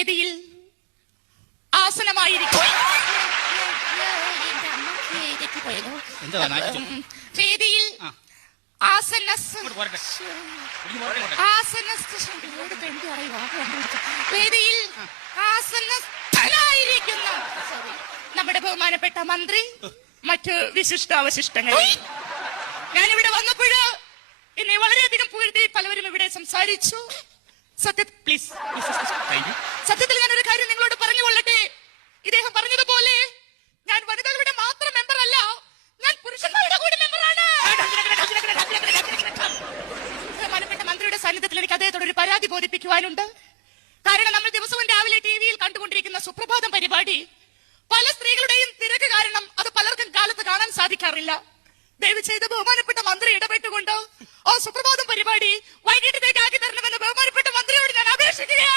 വേദിയിൽ ആസനമായിരിക്കും. വേദിയിൽ വേദിയിൽ ആസനസ്ഥനായിരിക്കുന്ന നമ്മുടെ ബഹുമാനപ്പെട്ട മന്ത്രി, മറ്റ് വിശിഷ്ടാവശിഷ്ടങ്ങൾ. ഞാനിവിടെ വന്നപ്പോൾ എന്നെ വളരെയധികം പുകഴ്ത്തി പലവരും ഇവിടെ സംസാരിച്ചു. സത്യത്തിൽ ഞാനൊരു കാര്യം നിങ്ങളോട് പറഞ്ഞു കൊള്ളട്ടെ. ഇദ്ദേഹം പറഞ്ഞതുപോലെ ഞാൻ വനിതകളുടെ മാത്രം മെമ്പർ അല്ല, ഞാൻ പുരുഷന്മാരുടെ കൂടി മെമ്പറാണ്. ബഹുമാനപ്പെട്ട മന്ത്രിയുടെ സാന്നിധ്യത്തിൽ എനിക്ക് അദ്ദേഹത്തോട് ഒരു പരാതി ബോധിപ്പിക്കുവാനുണ്ട്. കാരണം നമ്മൾ ദിവസവും രാവിലെ ടിവിയിൽ കണ്ടുകൊണ്ടിരിക്കുന്ന സുപ്രഭാതം പരിപാടി പല സ്ത്രീകളുടെയും തിരക്ക് കാരണം അത് പലർക്കും കാലത്ത് കാണാൻ സാധിക്കാറില്ല. ദയവ് ചെയ്ത് ബഹുമാനപ്പെട്ട മന്ത്രി ഇടപെട്ടുകൊണ്ട് ആ സുപ്രഭാതം പരിപാടി വൈകിട്ടത്തേക്ക് ആക്കി തരണമെന്ന് ബഹുമാനപ്പെട്ട മന്ത്രിയോട് ഞാൻ അപേക്ഷിക്കുകയാണ്.